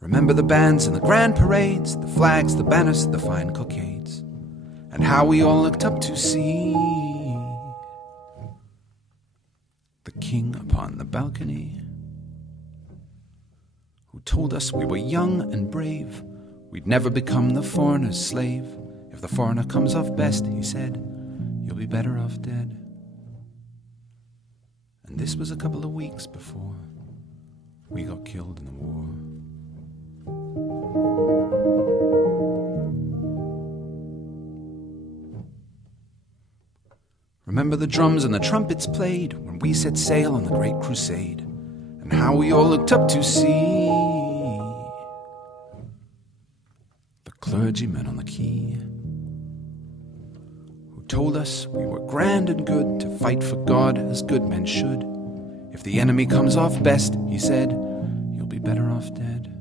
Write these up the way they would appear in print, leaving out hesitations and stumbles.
Remember the bands and the grand parades, the flags, the banners, the fine cockades, and how we all looked up to see the king upon the balcony, who told us we were young and brave, we'd never become the foreigner's slave. If the foreigner comes off best, he said, you'll be better off dead. And this was a couple of weeks before we got killed in the war. Remember the drums and the trumpets played when we set sail on the great crusade, and how we all looked up to see the clergyman on the quay, who told us we were grand and good to fight for God as good men should. If the enemy comes off best, he said, you'll be better off dead.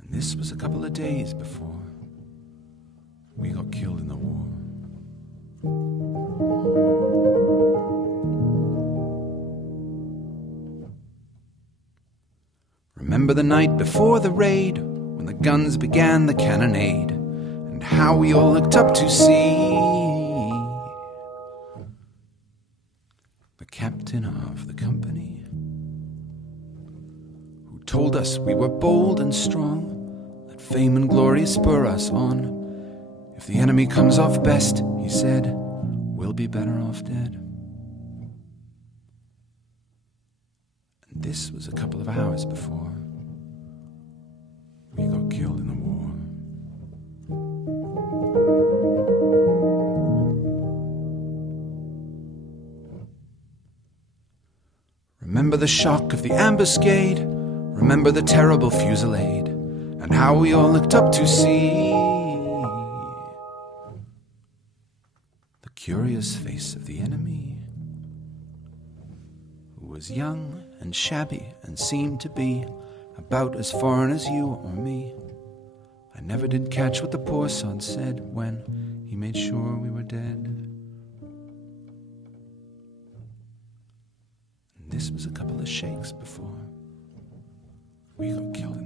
And this was a couple of days before we got killed in the war. Remember the night before the raid, when the guns began the cannonade, and how we all looked up to see the captain of the company, who told us we were bold and strong, that fame and glory spur us on. If the enemy comes off best, he said, we'll be better off dead. And this was a couple of hours before we got killed in the war. Remember the shock of the ambuscade, remember the terrible fusillade, and how we all looked up to see the curious face of the enemy, who was young and shabby and seemed to be about as foreign as you or me. I never did catch what the poor sod said when he made sure we were dead. And this was a couple of shakes before we got killed.